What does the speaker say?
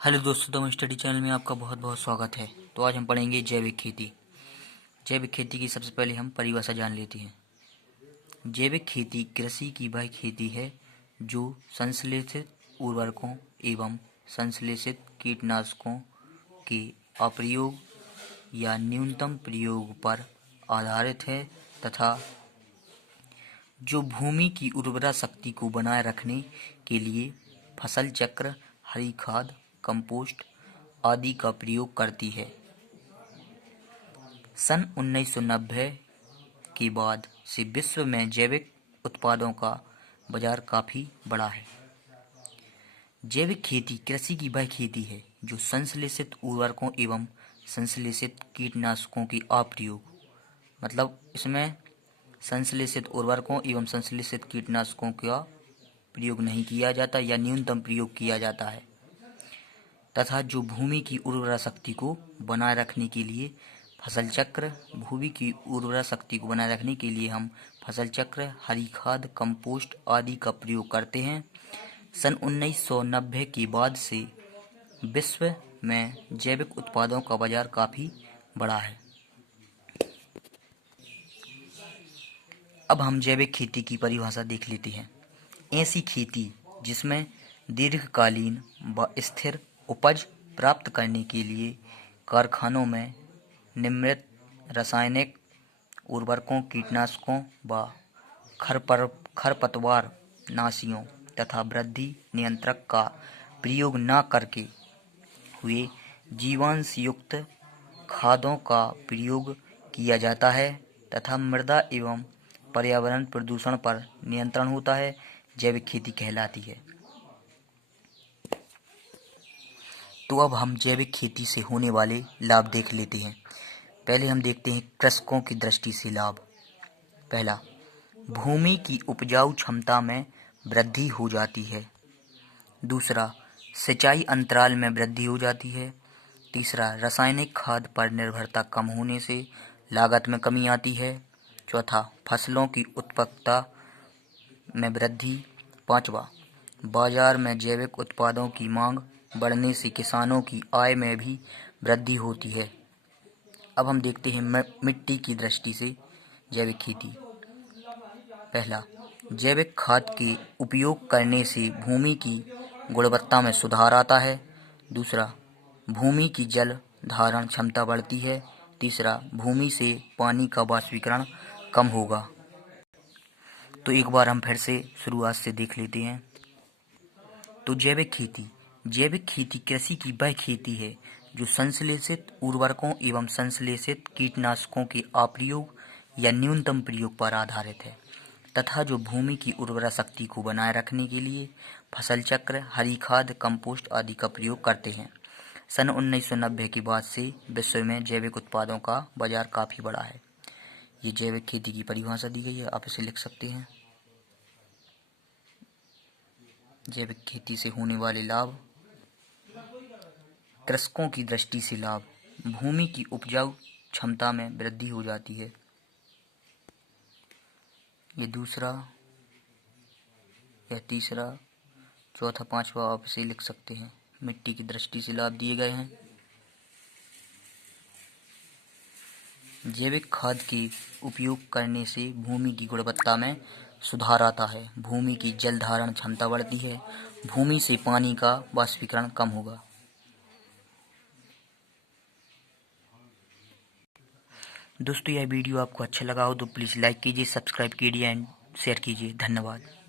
Hello दोस्तों, तो study channel में आपका बहुत बहुत स्वागत है। तो आज हम पढ़ेंगे जैविक खेती। जैविक खेती की सबसे पहले हम परिभाषा जान लेते हैं। जैविक खेती कृषि की वह खेती है जो संश्लेषित उर्वरकों एवं संश्लेषित कीटनाशकों के अप्रयोग या न्यूनतम प्रयोग पर आधारित है तथा जो भूमि की उर्वरा शक्ति को बनाए रखने के लिए फसल चक्र, हरी खाद, कंपोस्ट आदि का प्रयोग करती है। सन 1990 के बाद से विश्व में जैविक उत्पादों का बाजार काफी बढ़ा है। जैविक खेती कृषि की वह खेती है जो संश्लेषित उर्वरकों एवं संश्लेषित कीटनाशकों के अप्रयोग, मतलब इसमें संश्लेषित उर्वरकों एवं संश्लेषित कीटनाशकों का प्रयोग नहीं किया जाता या न्यूनतम प्रयोग किया जाता है, तथा जो भूमि की उर्वरा शक्ति को बनाए रखने के लिए फसल चक्र, भूमि की उर्वरा शक्ति को बनाए रखने के लिए हम फसल चक्र, हरी खाद, कंपोस्ट आदि का प्रयोग करते हैं। सन 1990 के बाद से विश्व में जैविक उत्पादों का बाजार काफी बढ़ा है। अब हम जैविक खेती की परिभाषा देख लेते हैं। ऐसी खेती जिसमें दीर्घकालीन व स्थिर उपज प्राप्त करने के लिए कारखानों में निर्मित रासायनिक उर्वरकों, कीटनाशकों व खरपतवार नाशियों तथा वृद्धि नियंत्रक का प्रयोग न करके हुए जीवांश युक्त खादों का प्रयोग किया जाता है तथा मृदा एवं पर्यावरण प्रदूषण पर नियंत्रण होता है, जैविक खेती कहलाती है। तो अब हम जैविक खेती से होने वाले लाभ देख लेते हैं। पहले हम देखते हैं कृषकों की दृष्टि से लाभ। पहला, भूमि की उपजाऊ क्षमता में वृद्धि हो जाती है। दूसरा, सिंचाई अंतराल में वृद्धि हो जाती है। तीसरा, रासायनिक खाद पर निर्भरता कम होने से लागत में कमी आती है। चौथा, फसलों की उत्पादकता में वृद्धि। पांचवा, बाजार में जैविक उत्पादों की मांग बढ़ने से किसानों की आय में भी वृद्धि होती है। अब हम देखते हैं मिट्टी की दृष्टि से जैविक खेती। पहला, जैविक खाद के उपयोग करने से भूमि की गुणवत्ता में सुधार आता है। दूसरा, भूमि की जल धारण क्षमता बढ़ती है। तीसरा, भूमि से पानी का वाष्पीकरण कम होगा। तो एक बार हम फिर से शुरुआत से देख लेते हैं। तो जैविक खेती कृषि की वह खेती है जो संश्लेषित उर्वरकों एवं संश्लेषित कीटनाशकों के अप्रयोग या न्यूनतम प्रयोग पर आधारित है तथा जो भूमि की उर्वरा शक्ति को बनाए रखने के लिए फसल चक्र, हरी खाद, कंपोस्ट आदि का प्रयोग करते हैं। सन 1990 के बाद से विश्व में जैविक उत्पादों का बाजार काफी बढ़ा है। ये जैविक खेती की परिभाषा दी गई है, आप इसे लिख सकते हैं। जैविक खेती से होने वाले लाभ। कृषकों की दृष्टि से लाभ, भूमि की उपजाऊ क्षमता में वृद्धि हो जाती है। ये दूसरा या तीसरा, चौथा, पांचवा आप इसे लिख सकते हैं। मिट्टी की दृष्टि से लाभ दिए गए हैं। जैविक खाद के उपयोग करने से भूमि की गुणवत्ता में सुधार आता है, भूमि की जल धारण क्षमता बढ़ती है, भूमि से पानी का वाष्पीकरण कम होगा। दोस्तों, यह वीडियो आपको अच्छा लगा हो तो प्लीज़ लाइक कीजिए, सब्सक्राइब कीजिए एंड शेयर कीजिए। धन्यवाद।